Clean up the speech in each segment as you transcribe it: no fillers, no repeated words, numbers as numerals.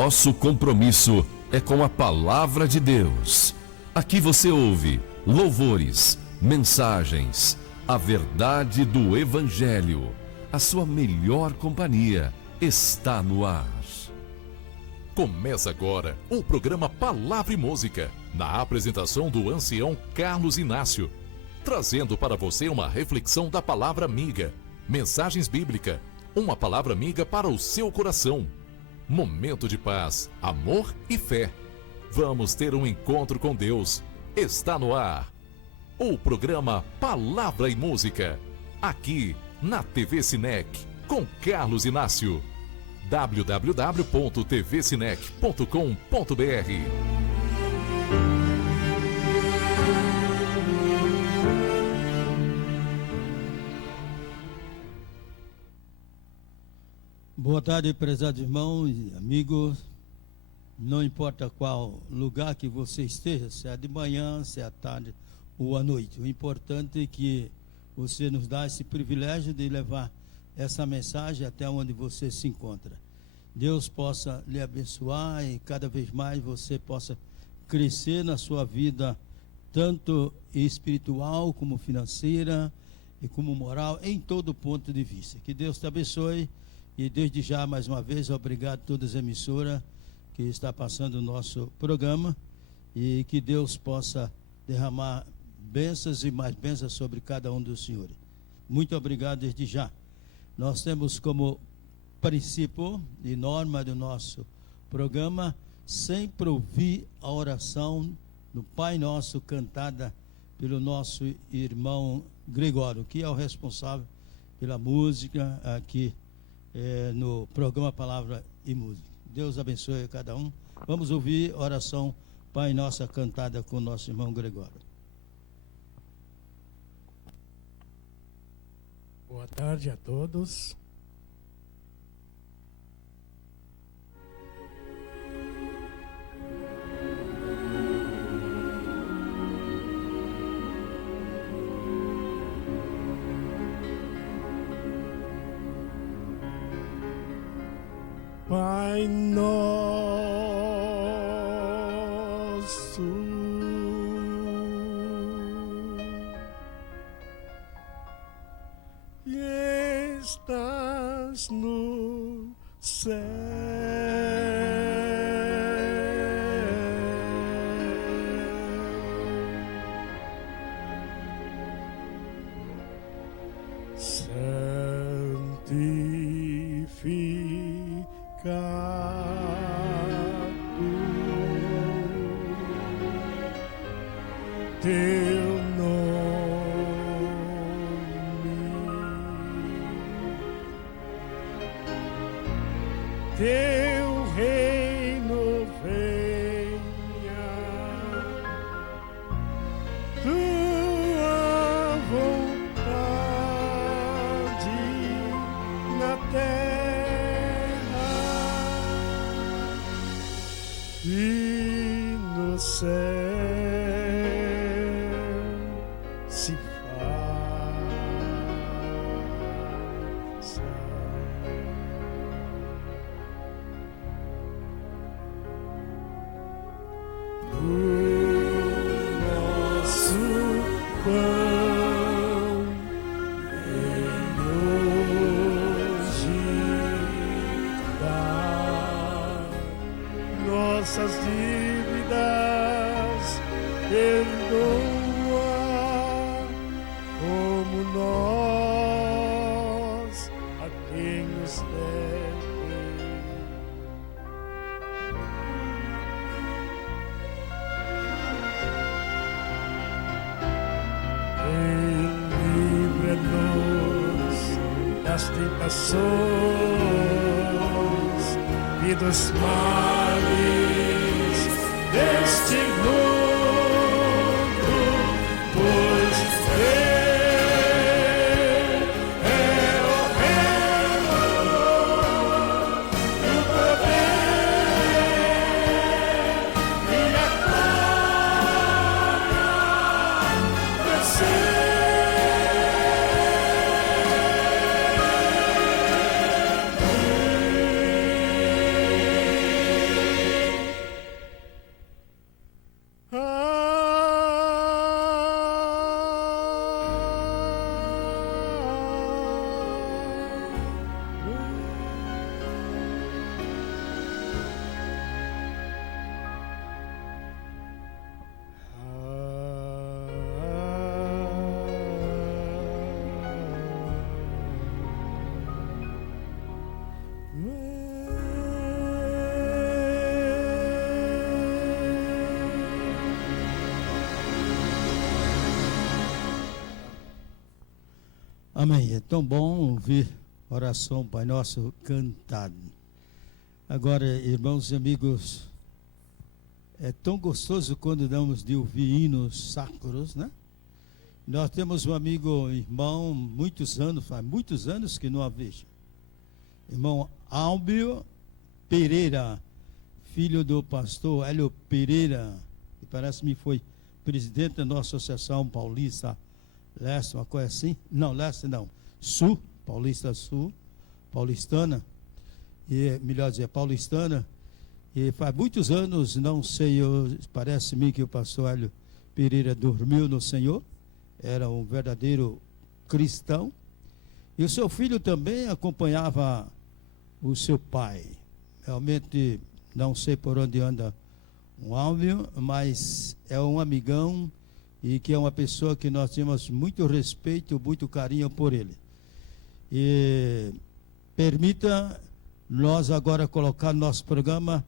nosso compromisso é com a Palavra de Deus. Aqui você ouve louvores, mensagens, a verdade do Evangelho. A sua melhor companhia está no ar. Começa agora o programa Palavra e Música, na apresentação do ancião Carlos Inácio, trazendo para você uma reflexão da palavra amiga, mensagens bíblicas, uma palavra amiga para o seu coração. Momento de paz, amor e fé. Vamos ter um encontro com Deus. Está no ar o programa Palavra e Música, aqui na TV Sinec, com Carlos Inácio. www.tvsinec.com.br. Boa tarde, prezados irmãos e amigos. Não importa qual lugar que você esteja, se é de manhã, se é à tarde ou à noite. O importante é que você nos dá esse privilégio de levar essa mensagem até onde você se encontra. Deus possa lhe abençoar e cada vez mais você possa crescer na sua vida, tanto espiritual como financeira e como moral, em todo ponto de vista. Que Deus te abençoe e desde já, mais uma vez, obrigado a todas as emissoras que está passando o nosso programa e que Deus possa derramar bênçãos e mais bênçãos sobre cada um dos senhores. Muito obrigado desde já. Nós temos como princípio e norma do nosso programa sempre ouvir a oração do Pai Nosso cantada pelo nosso irmão Gregório, que é o responsável pela música aqui no programa Palavra e Música. Deus abençoe a cada um. Vamos ouvir a oração Pai Nosso cantada com o nosso irmão Gregório. Boa tarde a todos. Pai nosso, que estás no céu, teu nome, teu reino venha, tua vontade na terra e no céu se faça. O nosso pão vem hoje dar nossas dívidas, perdoa como nós a quem nos deve. Livra-nos das tentações e dos males deste mundo, pois Amém. É tão bom ouvir oração Pai Nosso cantado. Agora, irmãos e amigos, é tão gostoso quando damos de ouvir hinos sacros, né? Nós temos um amigo, irmão, faz muitos anos que não a vejo. Irmão Álbio Pereira, filho do pastor Hélio Pereira, que parece-me foi presidente da nossa Associação Paulista Leste, uma coisa assim. Não, Leste não. Sul, Paulista Sul, paulistana, e melhor dizer, paulistana. E faz muitos anos, não sei, parece-me que o pastor Hélio Pereira dormiu no Senhor, era um verdadeiro cristão. E o seu filho também acompanhava o seu pai. Realmente, não sei por onde anda um Álvio, mas é um amigão e que é uma pessoa que nós temos muito respeito, muito carinho por ele. E permita nós agora colocar no nosso programa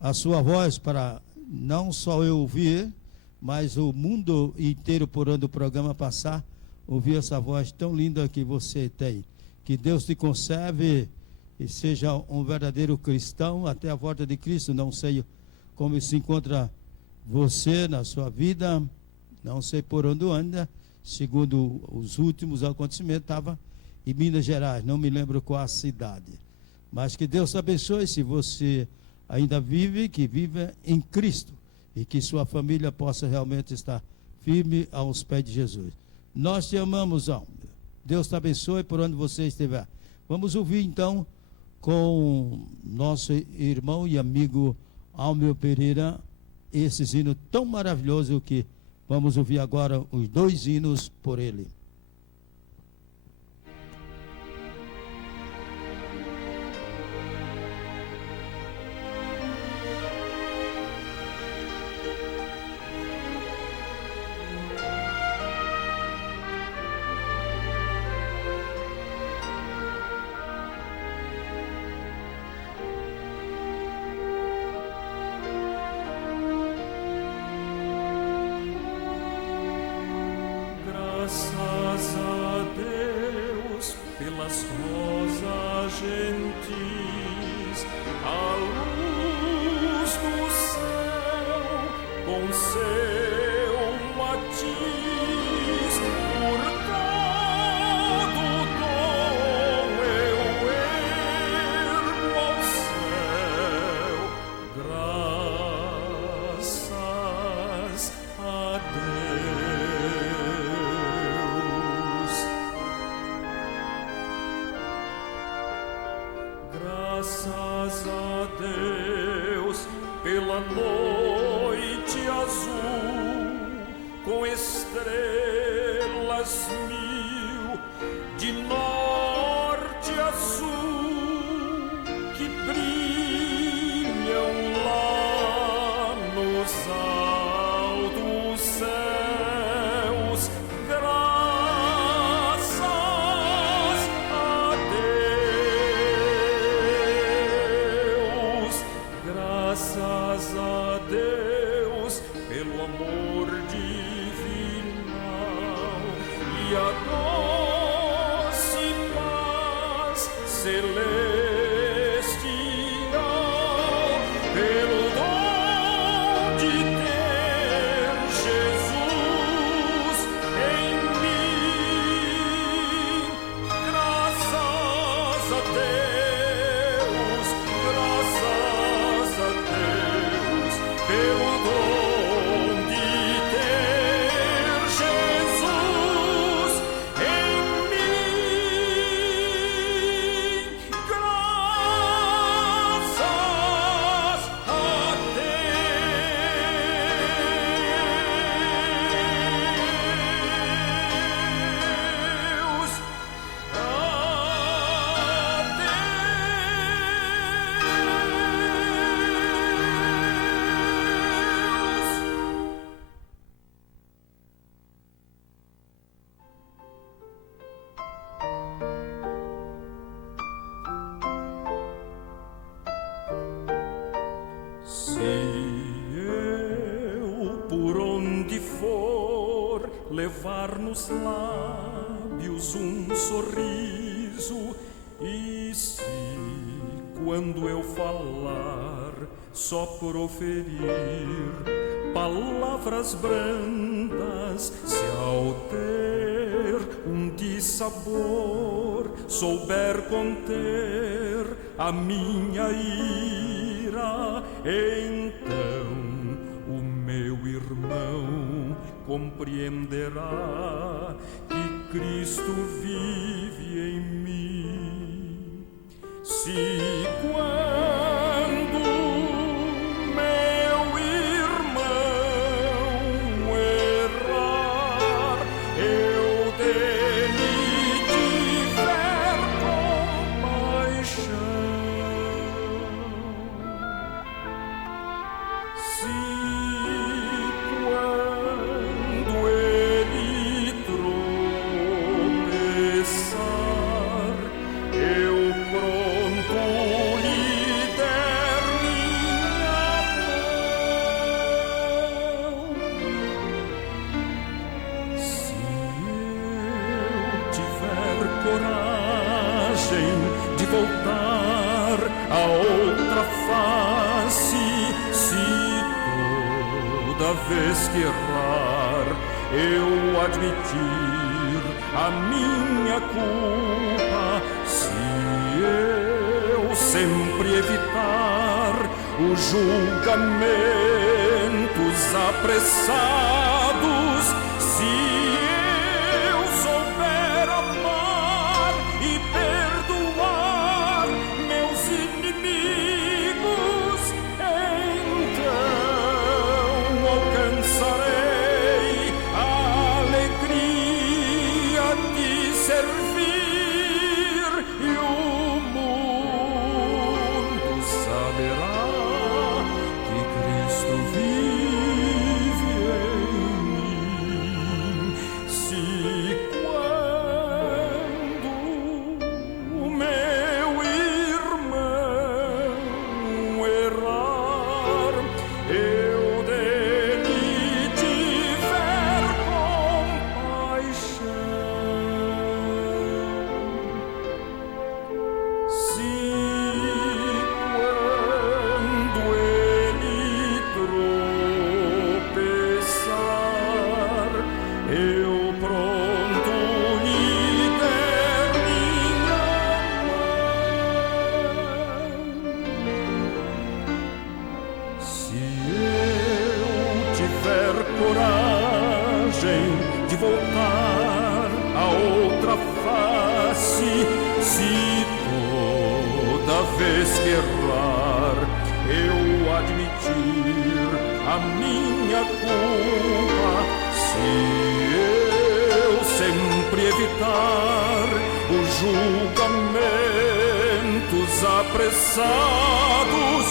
a sua voz para não só eu ouvir, mas o mundo inteiro por onde o programa passar, ouvir essa voz tão linda que você tem. Que Deus te conserve e seja um verdadeiro cristão até a volta de Cristo. Não sei como se encontra você na sua vida, não sei por onde anda. Segundo os últimos acontecimentos, estava em Minas Gerais, não me lembro qual a cidade. Mas que Deus te abençoe, se você ainda vive, que viva em Cristo e que sua família possa realmente estar firme aos pés de Jesus. Nós te amamos, alma. Deus te abençoe por onde você estiver. Vamos ouvir então com nosso irmão e amigo Álvio Pereira esse hino tão maravilhoso que vamos ouvir agora os 2 hinos por ele. Graças a Deus pelas rosas gentis, a luz do céu com seu matiz, por todo dom eu ergo ao céu. Graças a Deus. Graças a Deus pela noite azul, com estrelas 1000 de norte a sul, que brilham lá nos altos céus. Graças a Deus, graças a Deus pelo amor divinal e a doce paz celestial, pelo dom de ter Jesus em mim. Graças a Deus, pelo dom de ter Jesus em mim. Graças a Deus. Se eu por onde for levar nos lábios lábios um sorriso, e se quando eu falar só proferir palavras brandas, se ao ter um dissabor souber conter a minha ira, então o meu irmão compreenderá que Cristo vive em mim. Se quando meu irmão errar, eu dele tiver compaixão, se quando ele tropeçar, eu pronto lhe der minha mão. Se eu tiver coragem de voltar a outra face, se toda vez que errar eu admitir a minha culpa, se eu sempre evitar os julgamentos apressados, se eu souber amar e perdoar meus inimigos, então alcançarei a alegria de servir, e o mundo saberá que Cristo vive em mim. Se quando o meu irmão errar, eu dele tiver compaixão, se quando ele tropeçar, eu pronto lhe der minha mão. Se eu tiver coragem de voltar a outra face, se toda vez que errar eu admitir a minha culpa, se eu sempre evitar os julgamentos apressados,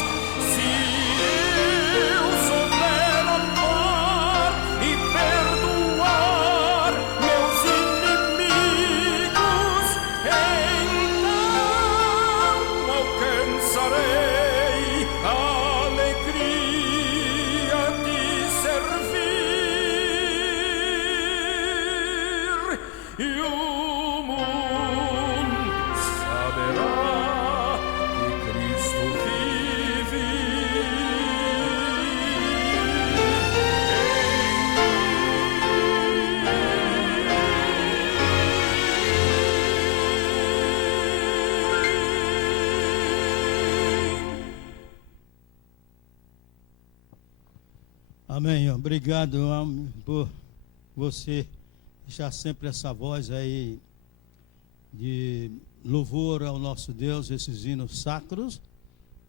se eu souber amar e perdoar meus inimigos, então alcançarei a alegria de servir, e o mundo saberá que Cristo vive Amém. Obrigado por você deixar sempre essa voz aí de louvor ao nosso Deus, esses hinos sacros.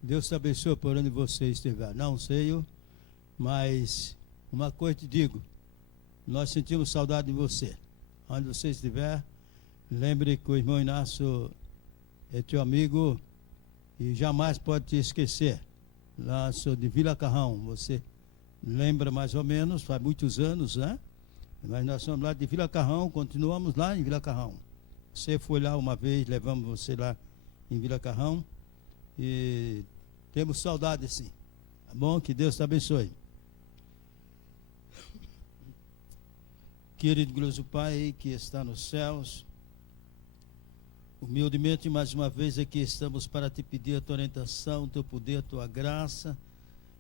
Deus te abençoe por onde você estiver. Não sei, mas uma coisa te digo, nós sentimos saudade de você. Onde você estiver, lembre que o irmão Inácio é teu amigo e jamais pode te esquecer. Lá sou de Vila Carrão, você lembra mais ou menos, faz muitos anos, né? Mas nós somos lá de Vila Carrão, continuamos lá em Vila Carrão. Você foi lá uma vez, levamos você lá em Vila Carrão e temos saudade sim. Tá bom? Que Deus te abençoe. Querido glorioso Pai que está nos céus, Humildemente, mais uma vez aqui estamos para te pedir a tua orientação, teu poder, a tua graça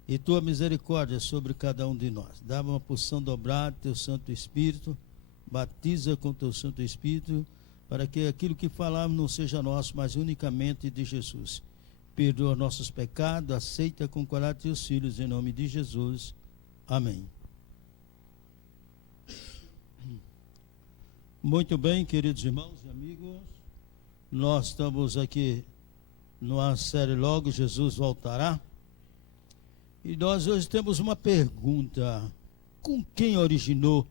e tua misericórdia sobre cada um de nós. Dá uma porção dobrada, teu Santo Espírito, batiza com teu Santo Espírito, para que aquilo que falarmos não seja nosso, mas unicamente de Jesus. Perdoa nossos pecados, aceita com coragem teus filhos, em nome de Jesus. Amém. Muito bem, queridos irmãos e amigos, nós estamos aqui numa série Logo Jesus Voltará, e nós hoje temos uma pergunta: com quem originou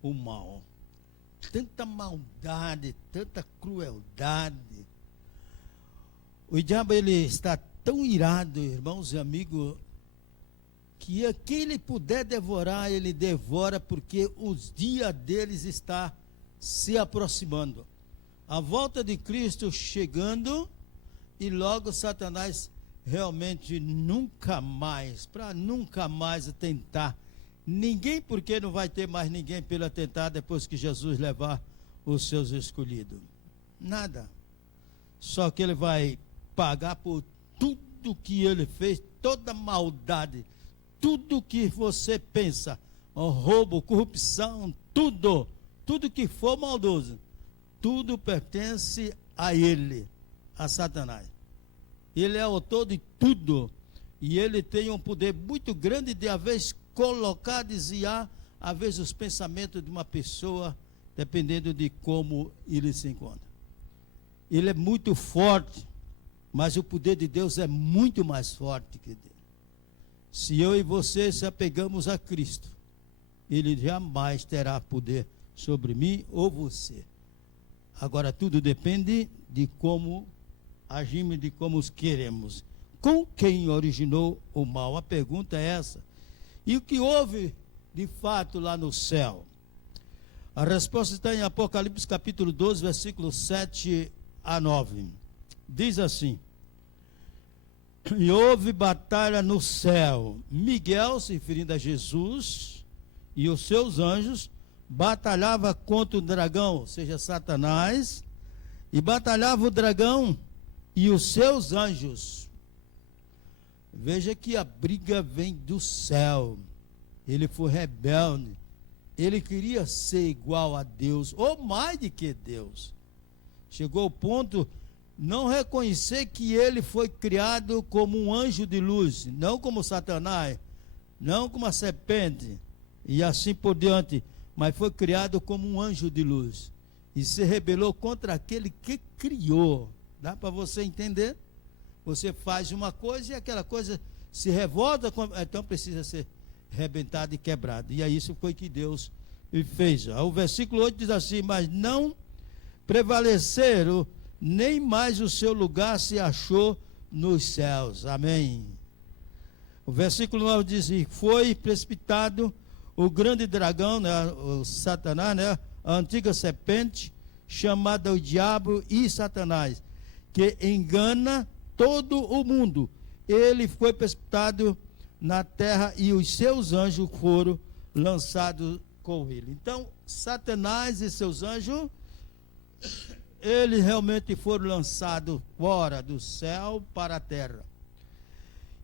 o mal? Tanta maldade, tanta crueldade. O diabo, ele está tão irado, irmãos e amigos, que a quem ele puder devorar, ele devora, porque os dias deles está se aproximando. A volta de Cristo chegando, e logo Satanás realmente nunca mais, para nunca mais tentar ninguém, porque não vai ter mais ninguém pela tentar depois que Jesus levar os seus escolhidos. Nada. Só que ele vai pagar por tudo que ele fez, toda maldade, tudo que você pensa, roubo, corrupção, tudo que for maldoso, tudo pertence a ele, a Satanás. Ele é autor de tudo, e ele tem um poder muito grande de, às vezes, colocar, desviar, às vezes, os pensamentos de uma pessoa, dependendo de como ele se encontra. Ele é muito forte, mas o poder de Deus é muito mais forte que dele. Se eu e você se apegamos a Cristo, ele jamais terá poder sobre mim ou você. Agora, tudo depende de como agimos, de como os queremos. Com quem originou o mal? A pergunta é essa. E o que houve de fato lá no céu? A resposta está em Apocalipse capítulo 12, versículos 7 a 9. Diz assim: e houve batalha no céu. Miguel, se referindo a Jesus, e os seus anjos, batalhava contra o dragão, ou seja, Satanás, e batalhava o dragão e os seus anjos. Veja que a briga vem do céu. Ele foi rebelde, ele queria ser igual a Deus, ou mais do que Deus. Chegou ao ponto não reconhecer que ele foi criado como um anjo de luz, não como Satanás, não como a serpente, e assim por diante, mas foi criado como um anjo de luz, e se rebelou contra aquele que criou. Dá para você entender? Você faz uma coisa e aquela coisa se revolta, então precisa ser rebentado e quebrado. E é isso foi que Deus fez. O versículo 8 diz assim: mas não prevaleceram, nem mais o seu lugar se achou nos céus. Amém. O versículo 9 diz: e foi precipitado o grande dragão, né, o Satanás, né, a antiga serpente, chamada o diabo e Satanás, que engana todo o mundo. Ele foi precipitado na terra e os seus anjos foram lançados com ele. Então, Satanás e seus anjos, eles realmente foram lançados fora do céu para a terra.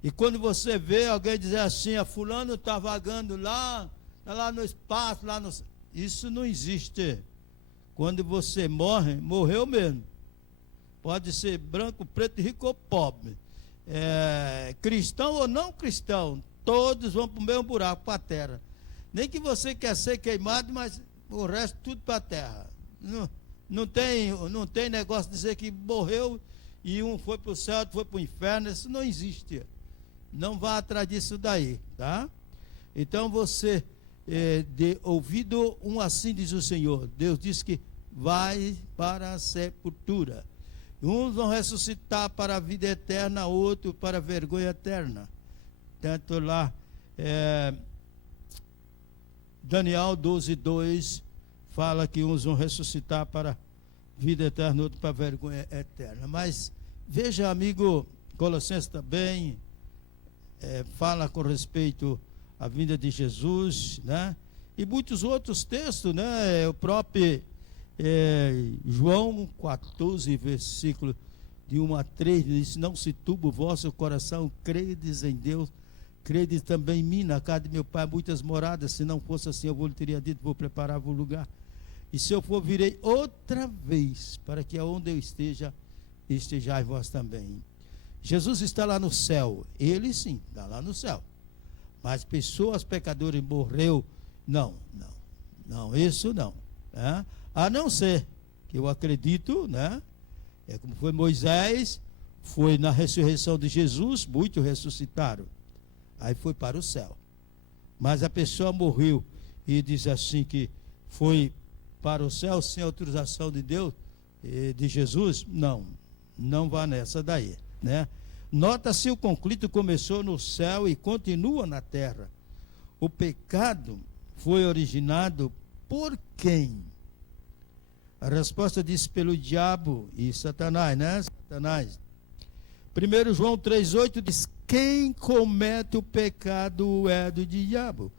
E quando você vê alguém dizer assim: a fulano está vagando lá no espaço, isso não existe. Quando você morre, morreu mesmo. Pode ser branco, preto, rico ou pobre, cristão ou não cristão, todos vão para o mesmo buraco, para a terra. Nem que você quer ser queimado, mas o resto tudo para a terra. Não tem negócio de dizer que morreu e um foi para o céu, outro foi para o inferno. Isso não existe. Não vá atrás disso daí, tá? Então você, de ouvido um assim diz o Senhor, Deus diz que vai para a sepultura. Uns vão ressuscitar para a vida eterna, outros para a vergonha eterna. Tanto lá, Daniel 12:2 fala que uns vão ressuscitar para a vida eterna, outros para a vergonha eterna. Mas veja, amigo, Colossenses também fala com respeito à vinda de Jesus, né? E muitos outros textos, né? O próprio João 14, versículo de 1 a 3, diz: não se turbe o vosso coração, credes em Deus, credes também em mim. Na casa de meu pai há muitas moradas, se não fosse assim eu lhe teria dito, vou preparar-vos lugar. E se eu for, virei outra vez, para que aonde eu esteja, estejais vós também. Jesus está lá no céu, ele sim, está lá no céu. Mas pessoas pecadoras morreu, não, isso não. Né? A não ser que eu acredito, né? É como foi Moisés, foi na ressurreição de Jesus, muitos ressuscitaram. Aí foi para o céu. Mas a pessoa morreu e diz assim que foi para o céu sem autorização de Deus, de Jesus, não vá nessa daí, né? Nota-se, o conflito começou no céu e continua na terra. O pecado foi originado por quem? A resposta diz pelo diabo e Satanás, né? Satanás. 1 João 3,8 diz: quem comete o pecado é do diabo,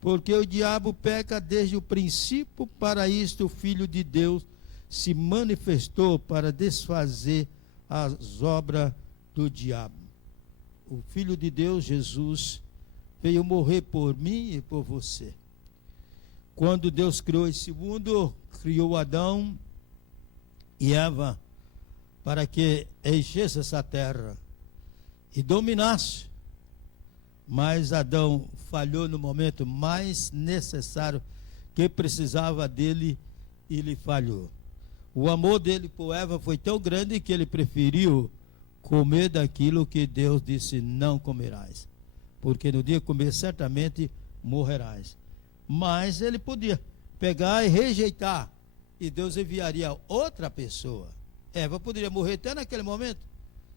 porque o diabo peca desde o princípio. Para isto o Filho de Deus se manifestou, para desfazer as obras do diabo. O Filho de Deus, Jesus, veio morrer por mim e por você. Quando Deus criou esse mundo, criou Adão e Eva para que enchesse essa terra e dominasse. Mas Adão falhou no momento mais necessário, que precisava dele, e ele falhou. O amor dele por Eva foi tão grande que ele preferiu comer daquilo que Deus disse: não comerás, porque no dia que comer certamente morrerás. Mas ele podia pegar e rejeitar, e Deus enviaria outra pessoa. Eva poderia morrer até naquele momento,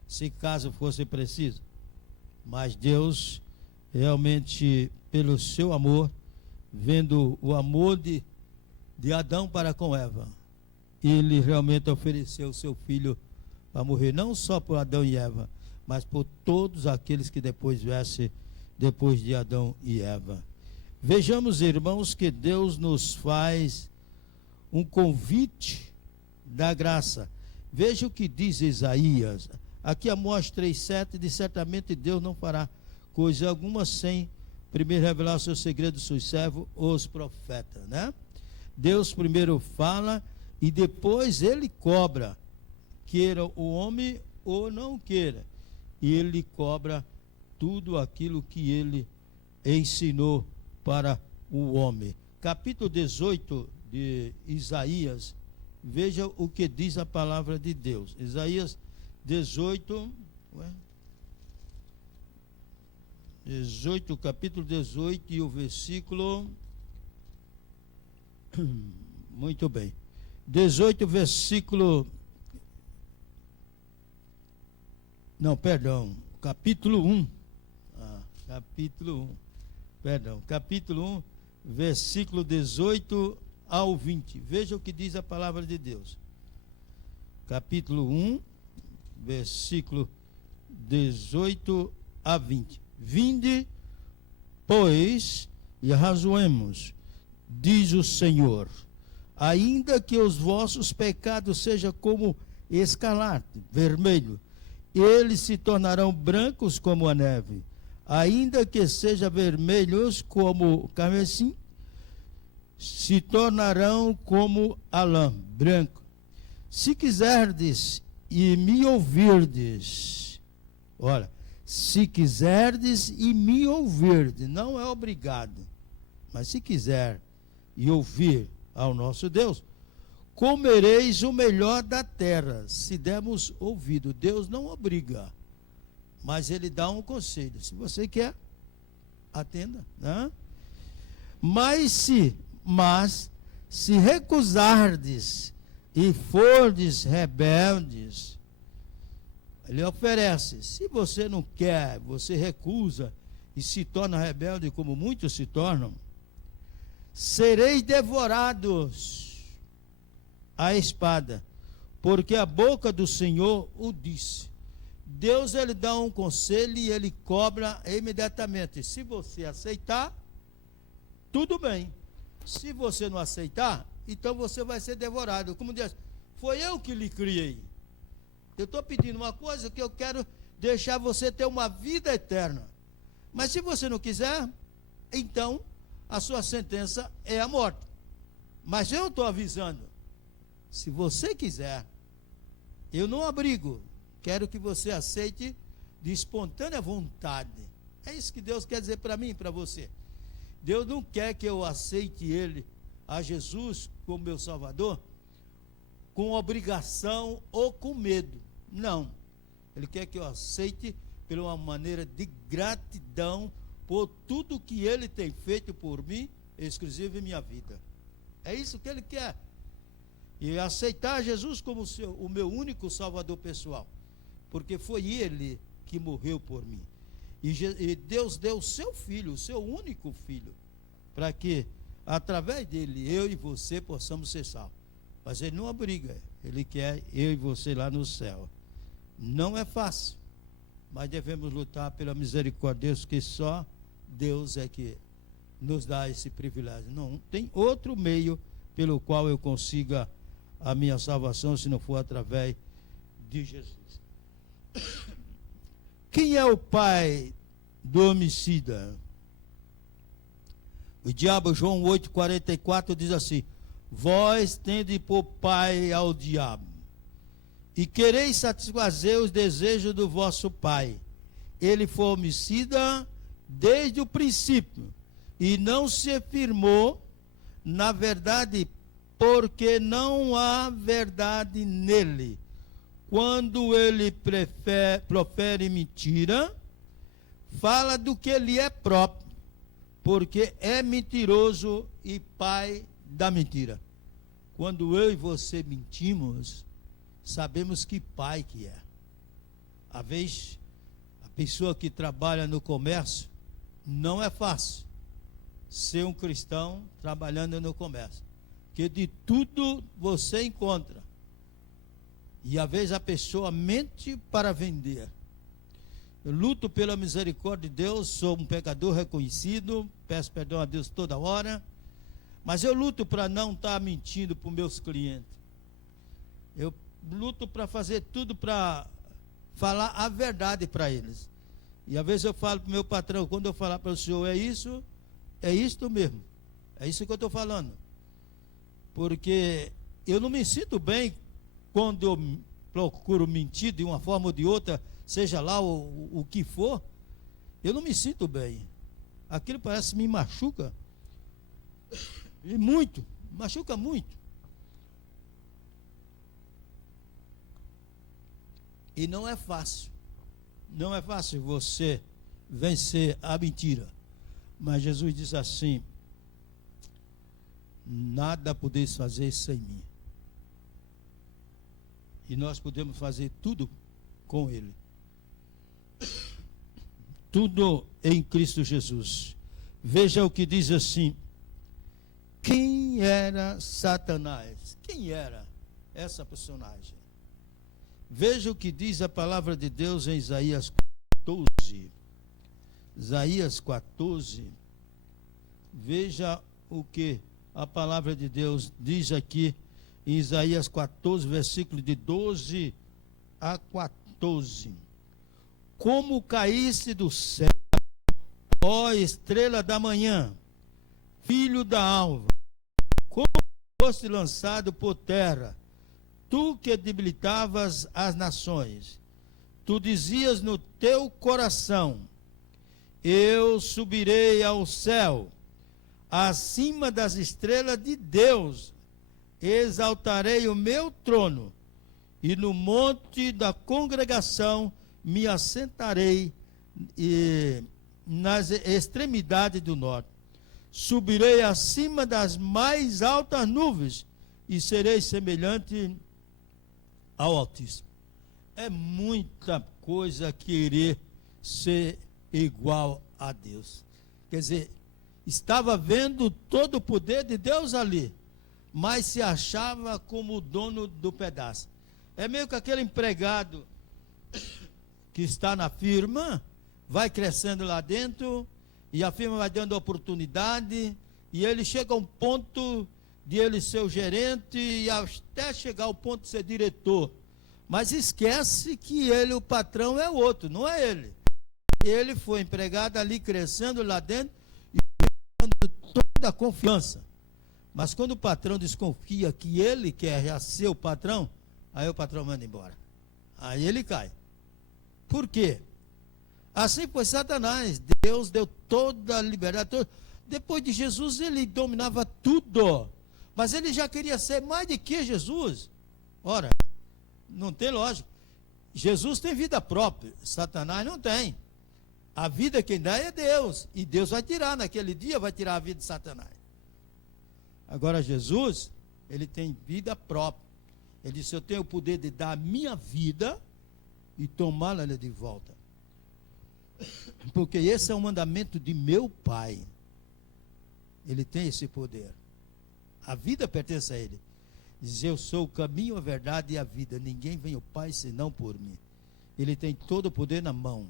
se caso fosse preciso. Mas Deus, realmente, pelo seu amor, vendo o amor de Adão para com Eva, ele realmente ofereceu o seu filho para morrer, não só por Adão e Eva, mas por todos aqueles que depois viessem depois de Adão e Eva. Vejamos, irmãos, que Deus nos faz um convite da graça. Veja o que diz Isaías. Aqui Amós 3,7 diz: certamente Deus não fará coisa alguma sem primeiro revelar o seu segredo aos seus servos, os profetas, né? Deus primeiro fala e depois ele cobra, queira o homem ou não queira. E ele cobra tudo aquilo que ele ensinou para o homem. Capítulo 18 de Isaías, veja o que diz a palavra de Deus. Isaías 18, capítulo 18 e o versículo, muito bem, 18 versículo, não, perdão, capítulo 1, capítulo 1, versículo 18 ao 20, veja o que diz a palavra de Deus. Capítulo 1, versículo 18 a 20. Vinde, pois, e razoemos, diz o Senhor, ainda que os vossos pecados sejam como escarlate, vermelho, eles se tornarão brancos como a neve. Ainda que sejam vermelhos como carmesim, se tornarão como a lã, branco. Se quiserdes e me ouvirdes, olha, se quiserdes e me ouvirdes, não é obrigado, mas se quiser e ouvir ao nosso Deus, comereis o melhor da terra. Se dermos ouvido, Deus não obriga, mas ele dá um conselho. Se você quer, atenda, né? Mas se recusardes e fordes rebeldes, ele oferece. Se você não quer, você recusa e se torna rebelde, como muitos se tornam, sereis devorados à espada, porque a boca do Senhor o disse. Deus, ele dá um conselho e ele cobra imediatamente. Se você aceitar, tudo bem. Se você não aceitar, então você vai ser devorado. Como diz, foi eu que lhe criei. Eu estou pedindo uma coisa que eu quero deixar você ter uma vida eterna. Mas se você não quiser, então a sua sentença é a morte. Mas eu estou avisando, se você quiser, eu não obrigo, quero que você aceite de espontânea vontade. É isso que Deus quer dizer para mim e para você. Deus não quer que eu aceite Ele, a Jesus, como meu Salvador, com obrigação ou com medo. Não. Ele quer que eu aceite por uma maneira de gratidão por tudo que Ele tem feito por mim, exclusivo em minha vida. É isso que Ele quer. E aceitar Jesus como o meu único Salvador pessoal. Porque foi Ele que morreu por mim. E Deus deu o seu Filho, o seu único Filho, para que, através dele, eu e você possamos ser salvos. Mas Ele não obriga, Ele quer eu e você lá no céu. Não é fácil, mas devemos lutar pela misericórdia de Deus, que só Deus é que nos dá esse privilégio. Não tem outro meio pelo qual eu consiga a minha salvação, se não for através de Jesus. Quem é o pai do homicida? O diabo, João 8,44 diz assim: vós tende por pai ao diabo, e quereis satisfazer os desejos do vosso pai. Ele foi homicida desde o princípio, e não se firmou na verdade, porque não há verdade nele. Quando ele profere mentira, fala do que lhe é próprio, porque é mentiroso e pai da mentira. Quando eu e você mentimos, sabemos que pai que é. Às vezes, a pessoa que trabalha no comércio, não é fácil ser um cristão trabalhando no comércio, porque de tudo você encontra. E às vezes a pessoa mente para vender. Eu luto pela misericórdia de Deus, sou um pecador reconhecido, peço perdão a Deus toda hora, mas eu luto para não estar mentindo para os meus clientes. Eu luto para fazer tudo para falar a verdade para eles. E às vezes eu falo para o meu patrão, quando eu falar para o senhor, é isto mesmo, é isso que eu estou falando. Porque eu não me sinto bem quando eu procuro mentir de uma forma ou de outra, seja lá o que for, eu não me sinto bem. Aquilo parece que me machuca. E muito, machuca muito. E não é fácil. Não é fácil você vencer a mentira. Mas Jesus diz assim: nada podeis fazer sem mim. E nós podemos fazer tudo com Ele. Tudo em Cristo Jesus. Veja o que diz assim: quem era Satanás? Quem era essa personagem? Veja o que diz a palavra de Deus em Isaías 14. Isaías 14. Veja o que a palavra de Deus diz aqui em Isaías 14, versículo de 12 a 14. Como caíste do céu, ó estrela da manhã, filho da alva, como foste lançado por terra, tu que debilitavas as nações. Tu dizias no teu coração: eu subirei ao céu, acima das estrelas de Deus, exaltarei o meu trono, e no monte da congregação me assentarei nas extremidades do norte. Subirei acima das mais altas nuvens, e serei semelhante ao Altíssimo. É muita coisa querer ser igual a Deus. Quer dizer, estava vendo todo o poder de Deus ali, mas se achava como o dono do pedaço. É meio que aquele empregado que está na firma, vai crescendo lá dentro, e a firma vai dando oportunidade, e ele chega a um ponto de ele ser o gerente e até chegar ao ponto de ser diretor. Mas esquece que ele, o patrão, é outro, não é ele. Ele foi empregado ali, crescendo lá dentro e dando toda a confiança. Mas quando o patrão desconfia que ele quer já ser o patrão, aí o patrão manda embora. Aí ele cai. Por quê? Assim foi Satanás. Deus deu toda a liberdade. Depois de Jesus, ele dominava tudo. Mas ele já queria ser mais do que Jesus. Ora, não tem lógica. Jesus tem vida própria, Satanás não tem. A vida quem dá é Deus. E Deus vai tirar, naquele dia vai tirar a vida de Satanás. Agora Jesus, ele tem vida própria. Ele disse, eu tenho o poder de dar a minha vida e tomá-la de volta. Porque esse é o mandamento de meu Pai. Ele tem esse poder. A vida pertence a ele. Diz, eu sou o caminho, a verdade e a vida. Ninguém vem ao Pai senão por mim. Ele tem todo o poder na mão.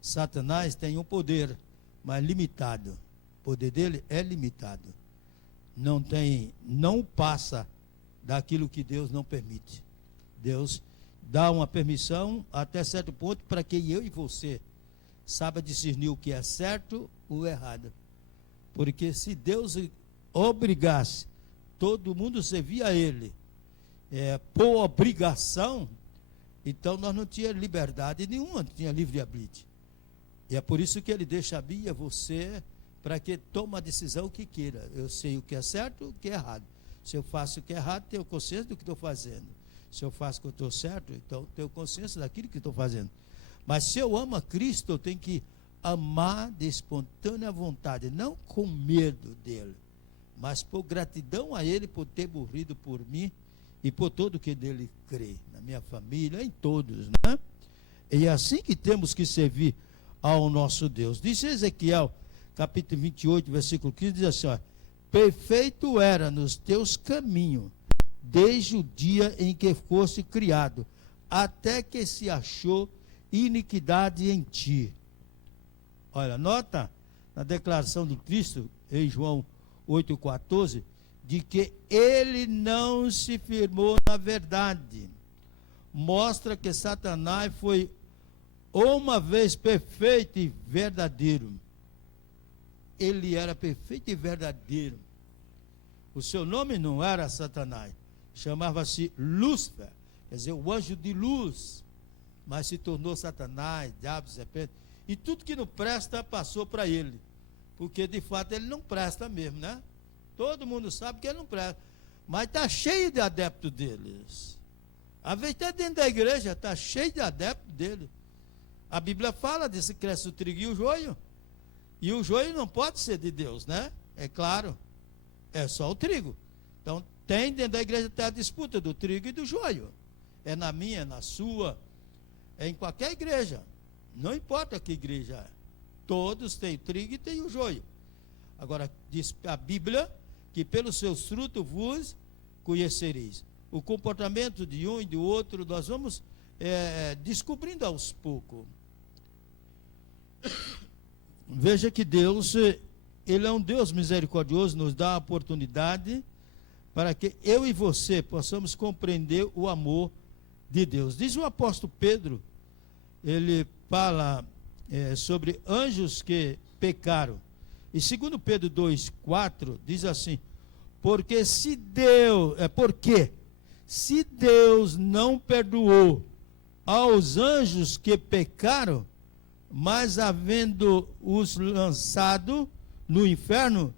Satanás tem um poder, mas limitado. O poder dele é limitado. Não passa daquilo que Deus não permite. Deus dá uma permissão até certo ponto para que eu e você saiba discernir o que é certo ou errado. Porque se Deus obrigasse todo mundo a servir a Ele, por obrigação, então nós não tínhamos liberdade nenhuma, não tinha livre-arbítrio. E é por isso que Ele deixa a mim e a você para que tome a decisão que queira. Eu sei o que é certo e o que é errado. Se eu faço o que é errado, tenho consciência do que estou fazendo. Se eu faço o que eu estou certo, então tenho consciência daquilo que estou fazendo. Mas se eu amo a Cristo, eu tenho que amar de espontânea vontade, não com medo dele, mas por gratidão a ele por ter morrido por mim e por todo que nele crê, na minha família, em todos, né? E é assim que temos que servir ao nosso Deus. Diz Ezequiel, capítulo 28, versículo 15, diz assim, ó, perfeito era nos teus caminhos, desde o dia em que foste criado, até que se achou iniquidade em ti. Olha, nota na declaração de Cristo, em João 8,14, de que ele não se firmou na verdade. Mostra que Satanás foi uma vez perfeito e verdadeiro. Ele era perfeito e verdadeiro. O seu nome não era Satanás, chamava-se Lúcifer, quer dizer, o anjo de luz, mas se tornou Satanás, diabo, serpente, e tudo que não presta passou para ele, porque de fato ele não presta mesmo, né? Todo mundo sabe que ele não presta, mas está cheio de adeptos deles. Às vezes até dentro da igreja está cheio de adeptos dele. A Bíblia fala desse cresce o trigo e o joio, e o joio não pode ser de Deus, né? É claro, é só o trigo. Então tem dentro da igreja até a disputa do trigo e do joio. É na minha, é na sua, é em qualquer igreja. Não importa que igreja é. Todos têm trigo e têm o joio. Agora, diz a Bíblia que pelos seus frutos vos conhecereis. O comportamento de um e do outro, nós vamos descobrindo aos poucos. Veja que Deus, Ele é um Deus misericordioso, nos dá a oportunidade para que eu e você possamos compreender o amor de Deus. Diz o apóstolo Pedro, ele fala sobre anjos que pecaram. E segundo Pedro 2,4 diz assim: porque se Deus não perdoou aos anjos que pecaram, mas havendo os lançado no inferno,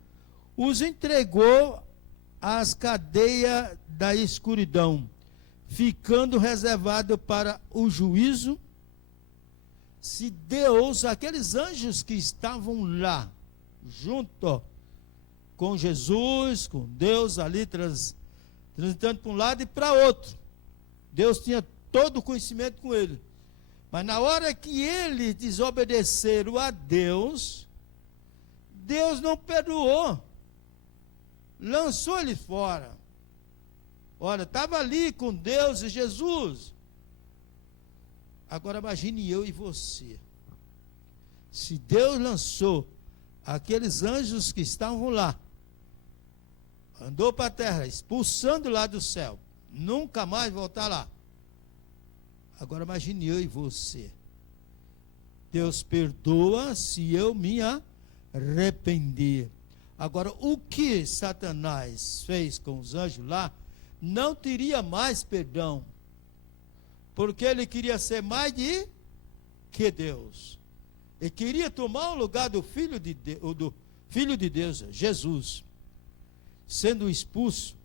os entregou às cadeias da escuridão, ficando reservado para o juízo. Se Deus, aqueles anjos que estavam lá, junto com Jesus, com Deus ali, transitando para um lado e para outro, Deus tinha todo o conhecimento com ele, mas na hora que eles desobedeceram a Deus, Deus não perdoou, lançou ele fora. Olha, estava ali com Deus e Jesus. Agora imagine eu e você, se Deus lançou aqueles anjos que estavam lá, andou para a terra, expulsando lá do céu, nunca mais voltar lá. Agora imagine eu e você. Deus perdoa se eu me arrepender. Agora, o que Satanás fez com os anjos lá, não teria mais perdão, porque ele queria ser mais que Deus. Ele queria tomar o lugar do Filho de Deus, Jesus. Sendo expulso,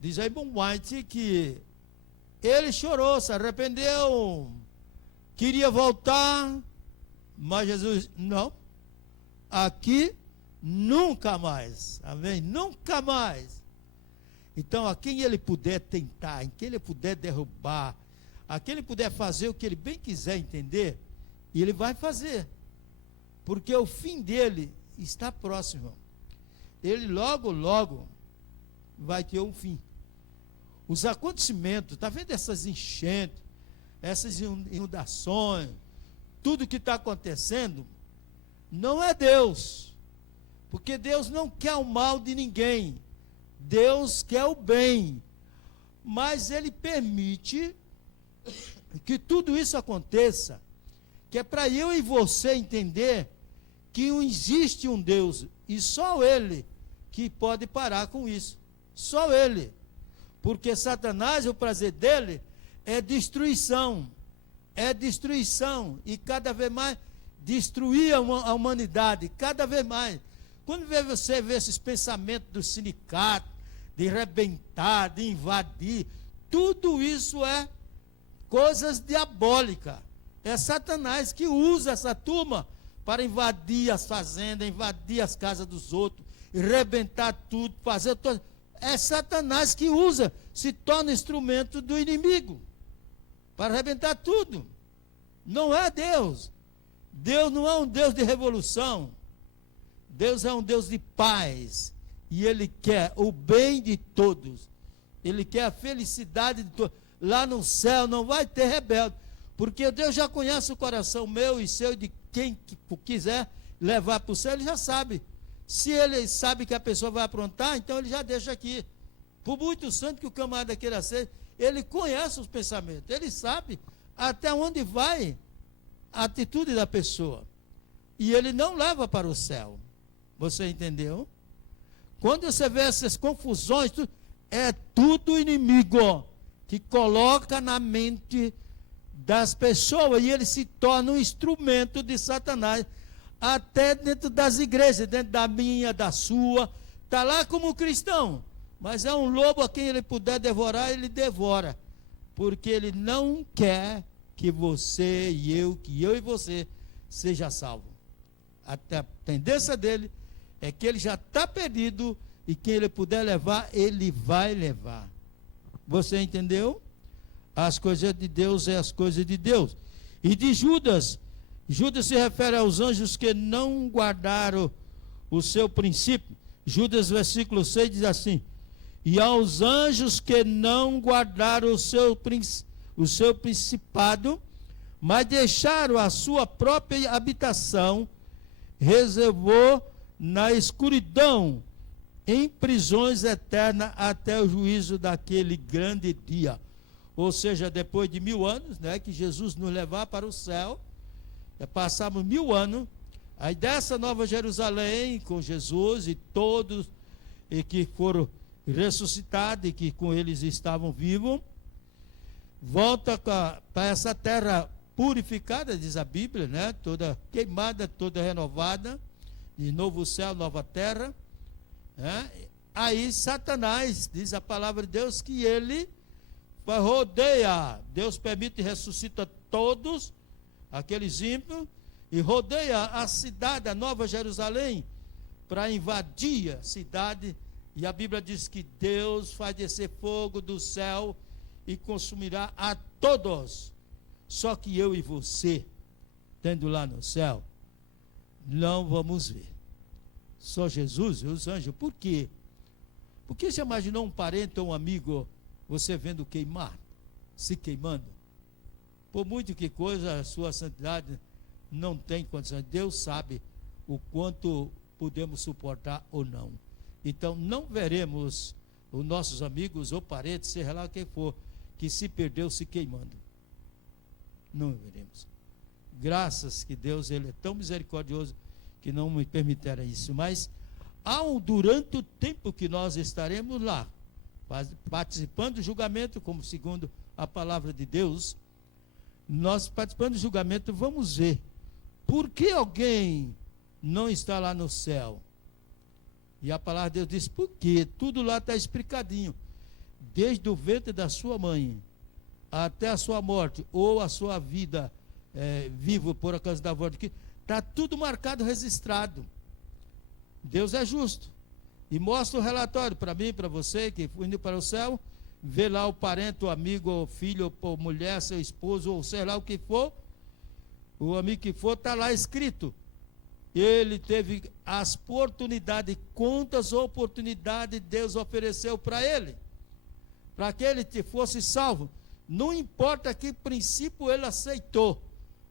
diz aí Ellen White que ele chorou, se arrependeu, queria voltar, mas Jesus, não, aqui nunca mais, amém? Nunca mais. Então, a quem ele puder tentar, em quem ele puder derrubar, a quem ele puder fazer o que ele bem quiser entender, ele vai fazer, porque o fim dele está próximo. Ele logo, logo vai ter um fim. Os acontecimentos, está vendo essas enchentes, essas inundações, tudo que está acontecendo, não é Deus, porque Deus não quer o mal de ninguém, Deus quer o bem, mas Ele permite que tudo isso aconteça, que é para eu e você entender que existe um Deus, e só Ele que pode parar com isso, só Ele, porque Satanás, o prazer dele é destruição, e cada vez mais destruir a humanidade, cada vez mais. Quando você vê esses pensamentos do sindicato, de arrebentar, de invadir, tudo isso é coisas diabólicas. É Satanás que usa essa turma para invadir as fazendas, invadir as casas dos outros, arrebentar tudo, fazer tudo. É Satanás que usa, se torna instrumento do inimigo para arrebentar tudo. Não é Deus. Deus não é um Deus de revolução. Deus é um Deus de paz. E Ele quer o bem de todos. Ele quer a felicidade de todos. Lá no céu não vai ter rebelde. Porque Deus já conhece o coração meu e seu, de quem quiser levar para o céu, Ele já sabe. Se Ele sabe que a pessoa vai aprontar, então Ele já deixa aqui. Por muito santo que o camarada queira ser, Ele conhece os pensamentos. Ele sabe até onde vai a atitude da pessoa. E Ele não leva para o céu. Você entendeu? Quando você vê essas confusões, é tudo inimigo que coloca na mente das pessoas, e ele se torna um instrumento de Satanás, até dentro das igrejas, dentro da minha, da sua, está lá como cristão, mas é um lobo a quem ele puder devorar, ele devora, porque ele não quer que você e eu, que eu e você seja salvo. A tendência dele é que ele já está perdido, e quem ele puder levar, ele vai levar. Você entendeu? As coisas de Deus é as coisas de Deus. E de Judas, Judas se refere aos anjos que não guardaram o seu princípio. Judas, versículo 6, diz assim: e aos anjos que não guardaram o seu principado, mas deixaram a sua própria habitação, reservou na escuridão, em prisões eternas, até o juízo daquele grande dia. Ou seja, depois de 1000 anos, né, que Jesus nos levar para o céu, passamos 1000 anos, aí dessa Nova Jerusalém, com Jesus e todos e que foram ressuscitados e que com eles estavam vivos, volta para essa terra purificada, diz a Bíblia, né, toda queimada, toda renovada, de novo céu, nova terra, né? Aí Satanás, diz a palavra de Deus, que ele rodeia, Deus permite e ressuscita todos aqueles ímpios, e rodeia a cidade, a Nova Jerusalém, para invadir a cidade, e a Bíblia diz que Deus faz descer fogo do céu e consumirá a todos. Só que eu e você, tendo lá no céu, não vamos ver. Só Jesus e os anjos. Por quê? Porque você imaginou um parente ou um amigo, você vendo queimar, se queimando? Por muito que coisa, a sua santidade não tem condição. Deus sabe o quanto podemos suportar ou não. Então não veremos os nossos amigos ou parentes, seja lá quem for, que se perdeu se queimando. Não veremos. Graças que Deus, Ele é tão misericordioso que não me permitirá isso. Mas durante o tempo que nós estaremos lá, participando do julgamento, como segundo a palavra de Deus, nós participando do julgamento, vamos ver por que alguém não está lá no céu. E a palavra de Deus diz, porque tudo lá está explicadinho, desde o ventre da sua mãe até a sua morte, ou a sua vida vivo por causa da voz de Cristo, está tudo marcado, registrado. Deus é justo, e mostra o relatório para mim, para você, que foi indo para o céu, vê lá o parente, o amigo, o filho, ou mulher, seu esposo, ou sei lá o que for, o amigo que for, está lá escrito. Ele teve as oportunidades, quantas oportunidades Deus ofereceu para ele, para que ele fosse salvo. Não importa que princípio ele aceitou,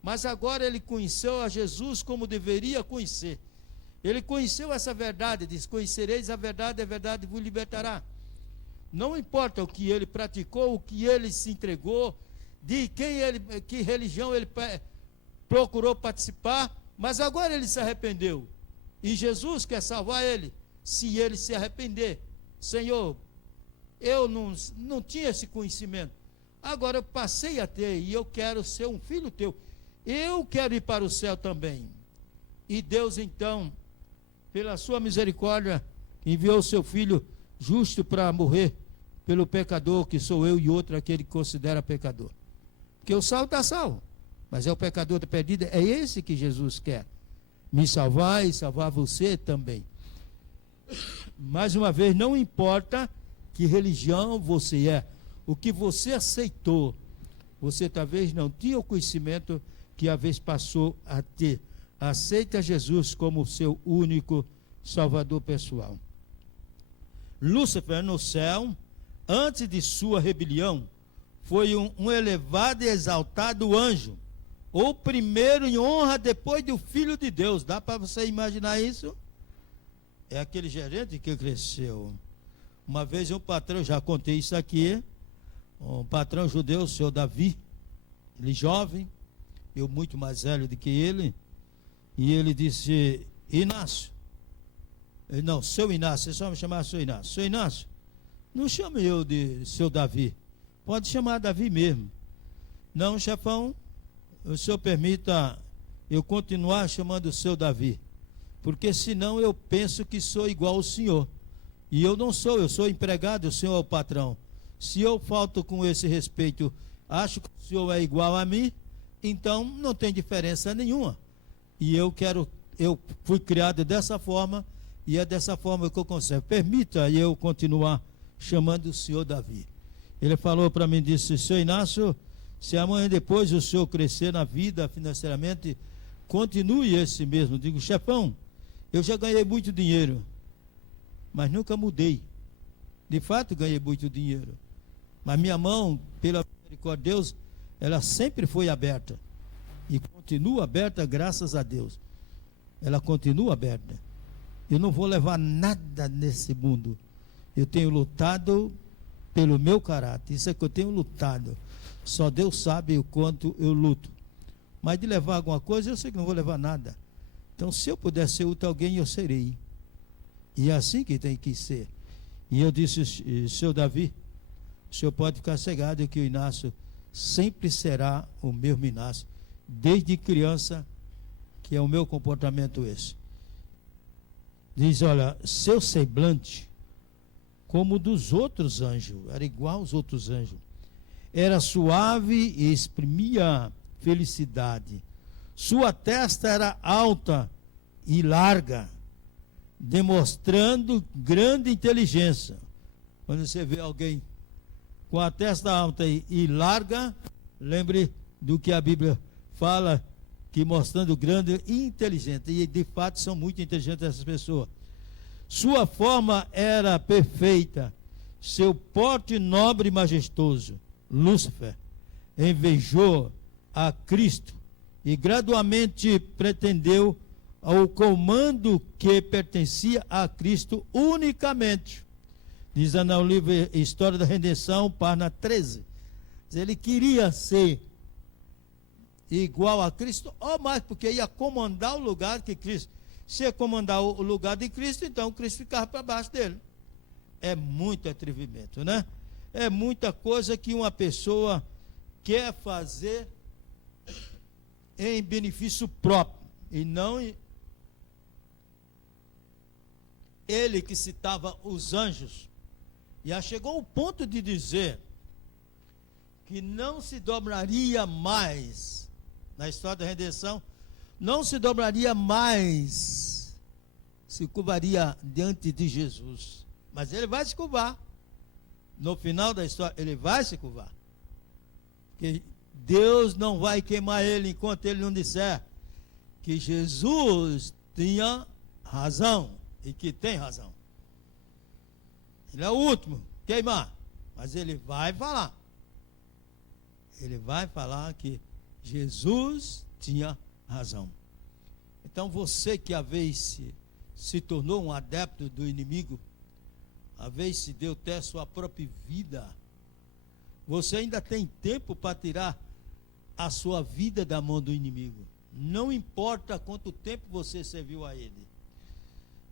mas agora ele conheceu a Jesus como deveria conhecer. Ele conheceu essa verdade, diz, conhecereis a verdade vos libertará. Não importa o que ele praticou, o que ele se entregou, de que religião ele procurou participar, mas agora ele se arrependeu. E Jesus quer salvar ele, se ele se arrepender. Senhor, eu não tinha esse conhecimento, agora eu passei a ter, e eu quero ser um filho teu. Eu quero ir para o céu também. E Deus então, pela sua misericórdia, enviou o seu filho justo para morrer pelo pecador, que sou eu, e outro aquele que considera pecador. Porque o salvo está salvo, mas é o pecador perdido, é esse que Jesus quer me salvar e salvar você também. Mais uma vez, não importa que religião você é, o que você aceitou, você talvez não tinha o conhecimento que a vez passou a ter. Aceita Jesus como seu único Salvador pessoal. Lúcifer no céu, antes de sua rebelião, foi um elevado e exaltado anjo, ou primeiro em honra depois do Filho de Deus. Dá para você imaginar isso? É aquele gerente que cresceu. Uma vez um patrão, já contei isso aqui, um patrão judeu, o senhor Davi, ele jovem, eu muito mais velho do que ele, e ele disse, Inácio, não, seu Inácio, você só me chamar seu Inácio. Seu Inácio, não chame eu de seu Davi, pode chamar Davi mesmo. Não, chefão, o senhor permita eu continuar chamando o seu Davi, porque senão eu penso que sou igual ao senhor, e eu não sou, eu sou empregado, o senhor é o patrão. Se eu falto com esse respeito, acho que o senhor é igual a mim, então não tem diferença nenhuma. E eu fui criado dessa forma, e é dessa forma que eu conservo. Permita eu continuar chamando o senhor Davi. Ele falou para mim, disse, senhor Inácio, se amanhã depois o senhor crescer na vida financeiramente, continue esse mesmo. Digo, chefão, eu já ganhei muito dinheiro, mas nunca mudei. De fato ganhei muito dinheiro, mas minha mão, pela misericórdia de Deus, ela sempre foi aberta, e continua aberta, graças a Deus. Ela continua aberta. Eu não vou levar nada nesse mundo. Eu tenho lutado pelo meu caráter, isso é que eu tenho lutado. Só Deus sabe o quanto eu luto. Mas de levar alguma coisa, eu sei que não vou levar nada. Então, se eu puder ser útil a alguém, eu serei. E é assim que tem que ser. E eu disse, seu Davi, o senhor pode ficar cegado que o Inácio sempre será o mesmo Inácio, desde criança, que é o meu comportamento esse. Diz, olha, seu semblante, como o dos outros anjos, era igual aos outros anjos, era suave e exprimia felicidade. Sua testa era alta e larga, demonstrando grande inteligência. Quando você vê alguém com a testa alta e larga, lembre do que a Bíblia fala, que mostrando grande inteligente, e de fato são muito inteligentes essas pessoas. Sua forma era perfeita, seu porte nobre e majestoso. Lúcifer invejou a Cristo e gradualmente pretendeu ao comando que pertencia a Cristo unicamente. Diz no livro História da Redenção, página 13. Ele queria ser igual a Cristo, ou mais, porque ia comandar o lugar que Cristo. Se ia comandar o lugar de Cristo, então Cristo ficava para baixo dele. É muito atrevimento, né? É muita coisa que uma pessoa quer fazer em benefício próprio, e não ele que citava os anjos. Já chegou ao ponto de dizer que não se dobraria mais, na história da redenção, não se dobraria mais, se curvaria diante de Jesus. Mas ele vai se curvar. No final da história, ele vai se curvar. Porque Deus não vai queimar ele enquanto ele não disser que Jesus tinha razão e que tem razão. Ele é o último queimar, mas ele vai falar. Ele vai falar que Jesus tinha razão. Então você que a vez se tornou um adepto do inimigo, a vez se deu até sua própria vida, você ainda tem tempo para tirar a sua vida da mão do inimigo. Não importa quanto tempo você serviu a ele.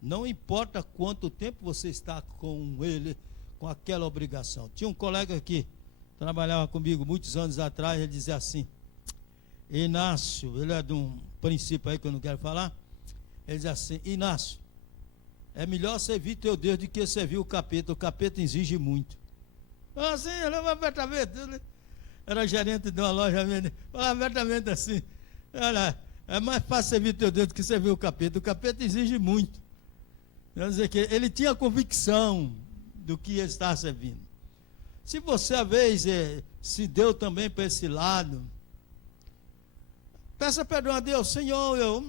Não importa quanto tempo você está com ele, com aquela obrigação. Tinha um colega que trabalhava comigo muitos anos atrás, ele dizia assim, Inácio, ele é de um princípio aí que eu não quero falar, ele dizia assim, Inácio, é melhor servir teu Deus do que servir o capeta exige muito. Assim, ele falava abertamente, era gerente de uma loja, falava abertamente assim, olha, é mais fácil servir teu Deus do que servir o capeta exige muito. Quer dizer que ele tinha convicção do que ele estava servindo. Se você, às vezes, se deu também para esse lado, peça perdão a Deus, Senhor, eu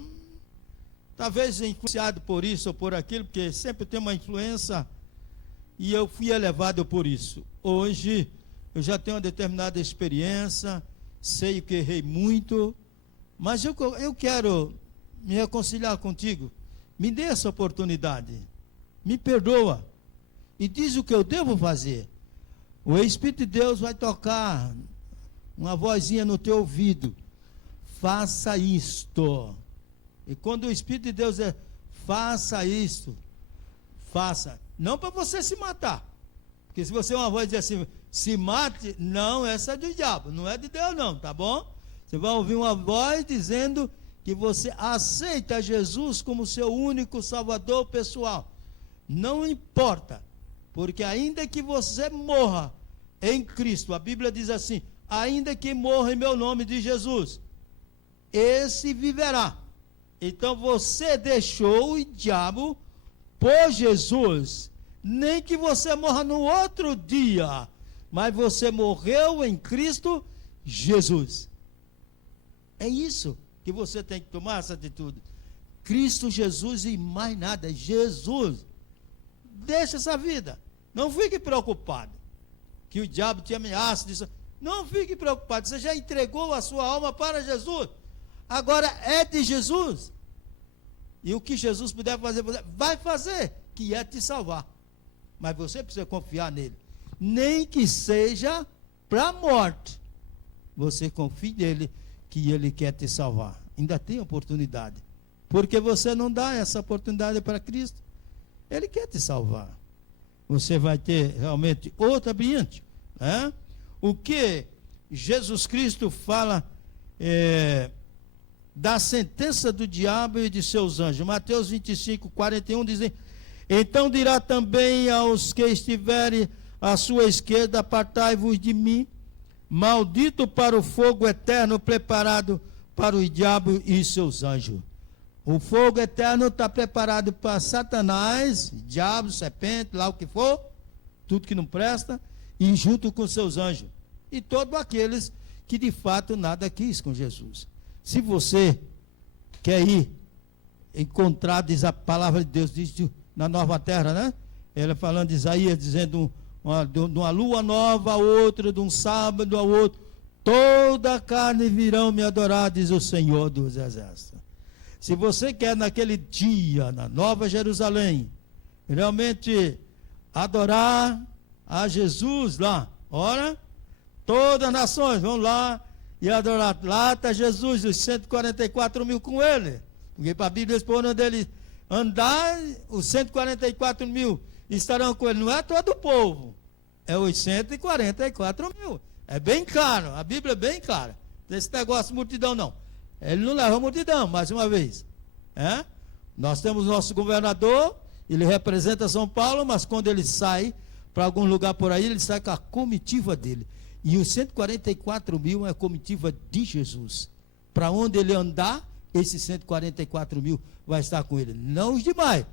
talvez influenciado por isso ou por aquilo, porque sempre tem uma influência, e eu fui elevado por isso. Hoje, eu já tenho uma determinada experiência, sei que errei muito, mas eu quero me reconciliar contigo. Me dê essa oportunidade, me perdoa, e diz o que eu devo fazer. O Espírito de Deus vai tocar uma vozinha no teu ouvido, faça isto. E quando o Espírito de Deus faça isto, faça, não para você se matar, porque se você uma voz dizer assim, se mate, não, essa é do diabo, não é de Deus não, tá bom? Você vai ouvir uma voz dizendo que você aceita Jesus como seu único salvador pessoal. Não importa, porque ainda que você morra em Cristo, a Bíblia diz assim, ainda que morra em meu nome de Jesus, esse viverá. Então você deixou o diabo por Jesus, nem que você morra no outro dia, mas você morreu em Cristo Jesus. É isso que você tem que tomar essa atitude. Cristo Jesus e mais nada, Jesus. Deixa essa vida. Não fique preocupado que o diabo te ameaça disso. Não fique preocupado, você já entregou a sua alma para Jesus. Agora é de Jesus. E o que Jesus puder fazer, vai fazer, que é te salvar. Mas você precisa confiar nele. Nem que seja para a morte. Você confie nele, que ele quer te salvar. Ainda tem oportunidade. Porque você não dá essa oportunidade para Cristo. Ele quer te salvar. Você vai ter realmente outra brilhante. Né? O que Jesus Cristo fala da sentença do diabo e de seus anjos. Mateus 25, 41 dizem, então dirá também aos que estiverem à sua esquerda, apartai-vos de mim, maldito para o fogo eterno preparado para o diabo e seus anjos. O fogo eterno está preparado para Satanás, diabo, serpente, lá o que for, tudo que não presta, e junto com seus anjos. E todos aqueles que de fato nada quis com Jesus. Se você quer ir encontrar, diz a palavra de Deus, diz na nova terra, né? Ela falando de Isaías, dizendo de uma lua nova a outra, de um sábado a outro, toda a carne virão me adorar, diz o Senhor dos Exércitos. Se você quer naquele dia, na Nova Jerusalém, realmente adorar a Jesus lá, ora, todas as nações vão lá e adorar. Lá está Jesus, os 144 mil com ele. Porque para a Bíblia, por onde ele andar, os 144 mil estarão com ele. Não é todo o povo, é os 144 mil. É bem claro, a Bíblia é bem clara. Esse negócio de multidão não. Ele não leva a multidão, mais uma vez. Nós temos nosso governador, ele representa São Paulo, mas quando ele sai para algum lugar por aí, ele sai com a comitiva dele. E os 144 mil é a comitiva de Jesus. Para onde ele andar, esses 144 mil vai estar com ele. Não os demais.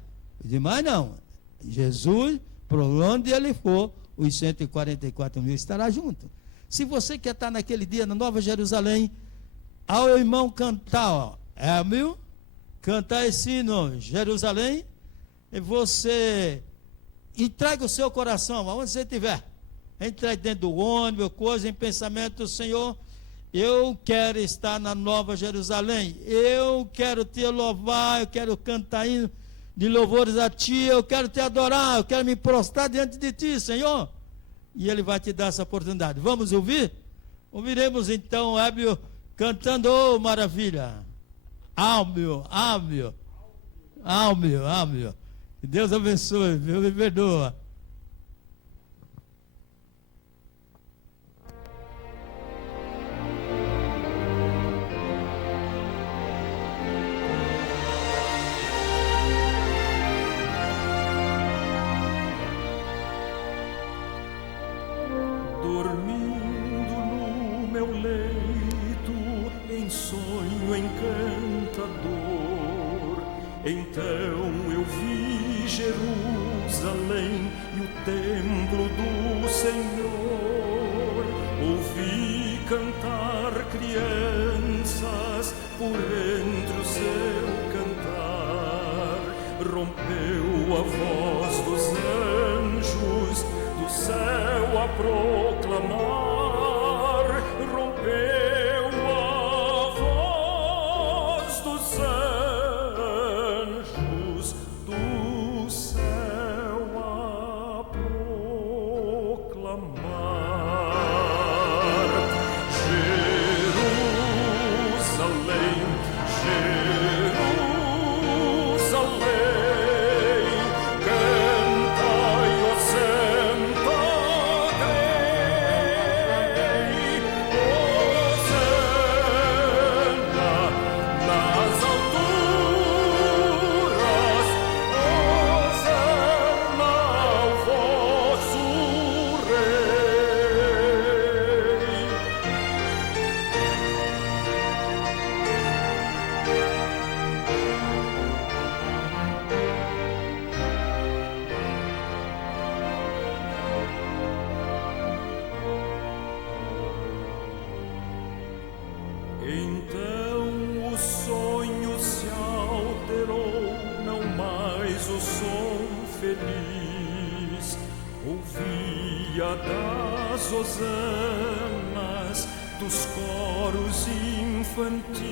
Os demais não. Jesus, por onde ele for, os 144 mil estará junto. Se você quer estar naquele dia na Nova Jerusalém, ao irmão cantar, Hermil, cantar esse hino, Jerusalém, e você entrega o seu coração, aonde você estiver. Entregue dentro do ônibus, coisa, em pensamento, Senhor, eu quero estar na Nova Jerusalém, eu quero te louvar, eu quero cantar hino de louvores a Ti, eu quero te adorar, eu quero me prostrar diante de Ti, Senhor. E Ele vai te dar essa oportunidade. Vamos ouvir? Ouviremos então Hébio cantando, oh maravilha, Álmio, Álmio, Álmio, Álmio. Que Deus abençoe, Deus me perdoa. Então eu vi Jerusalém e o templo do Senhor. Ouvi cantar crianças por entre o seu cantar. Rompeu a voz dos anjos do céu a proclamar. Rompeu a voz dos anjos do céu a proclamar. Jerusalém, Jerusalém, cantai, ó santa grei, Hosana nas alturas, Hosana ao vosso Rei. Então o sonho se alterou, não mais o som feliz. Ouvia das hosanas, dos coros infantis.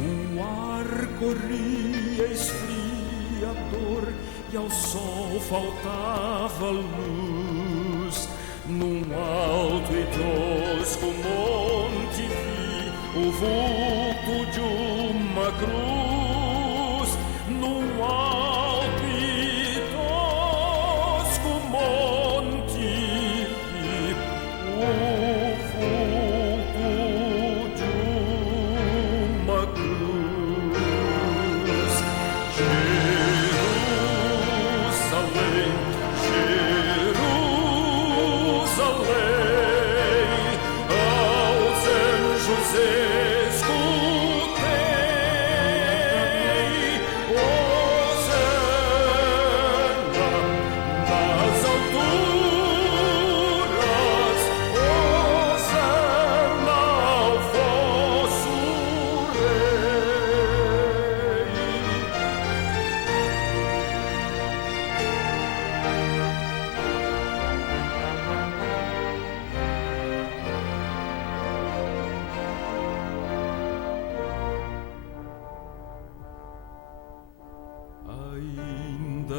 O ar corria esfriador e ao sol faltava luz. Num alto e tosco monte vi o vulto de uma cruz. Num alto e tosco monte vi o vulto de uma cruz. Jerusalém, Jerusalém, aos anjos escutei.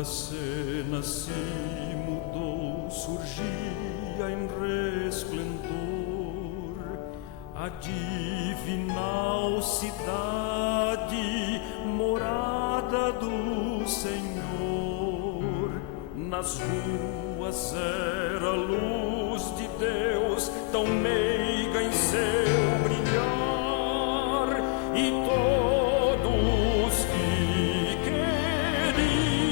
a cena se mudou, surgia em resplendor a divinal cidade, morada do Senhor. Nas ruas era a luz de Deus, tão meiga em seu brilhar, e todos que queriam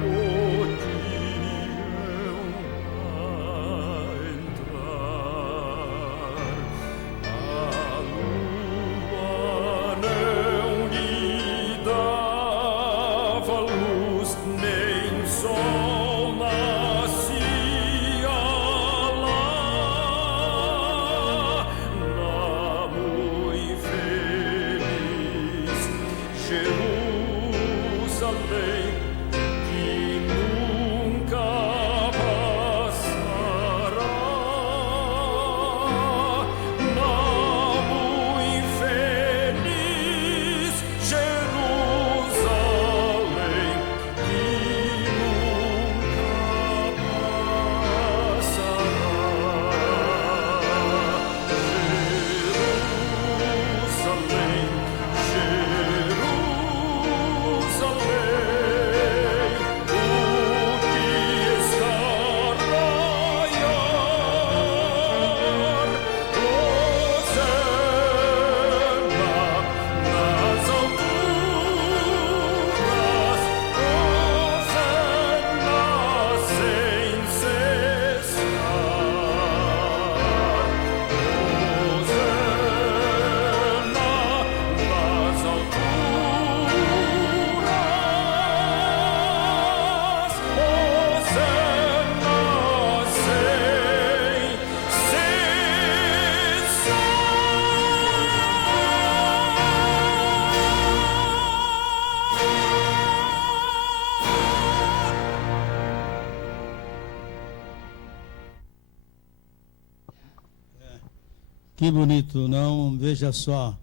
podiam entrar. A lua não lhe dava luz, nem sol nascia lá. Na muito feliz Jerusalém, que nunca passará. Na muito feliz Jerusalém, que nunca passará. Jerusalém, Jerusalém, o que está a raiar, Hosana nas alturas, Hosana sem cessar, Hosana nas alturas, Hosana sem Que bonito, não? Veja só,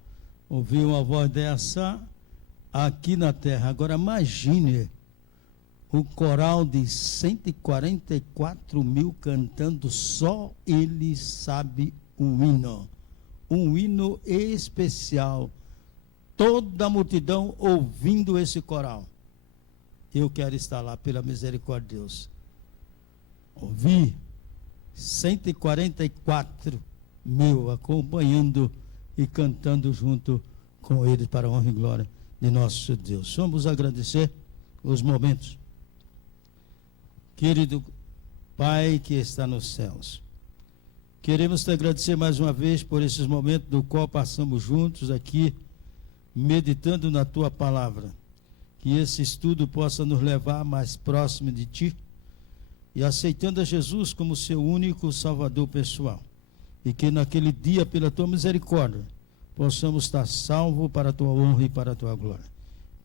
ouvir uma voz dessa aqui na terra. Agora imagine o coral de 144 mil cantando, só ele sabe um hino especial. Toda a multidão ouvindo esse coral. Eu quero estar lá, pela misericórdia de Deus. Ouvi 144 mil acompanhando e cantando junto com eles para a honra e glória de nosso Deus. Vamos agradecer os momentos. Querido Pai que está nos céus, queremos te agradecer mais uma vez por esses momentos do qual passamos juntos aqui, meditando na tua palavra. Que esse estudo possa nos levar mais próximo de ti e aceitando a Jesus como seu único Salvador pessoal. E que naquele dia, pela tua misericórdia, possamos estar salvos para a tua honra e para a tua glória.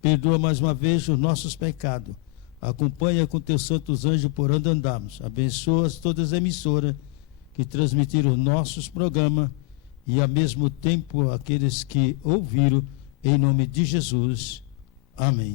Perdoa mais uma vez os nossos pecados. Acompanha com teus santos anjos por onde andamos. Abençoa todas as emissoras que transmitiram os nossos programas e, ao mesmo tempo, aqueles que ouviram, em nome de Jesus. Amém.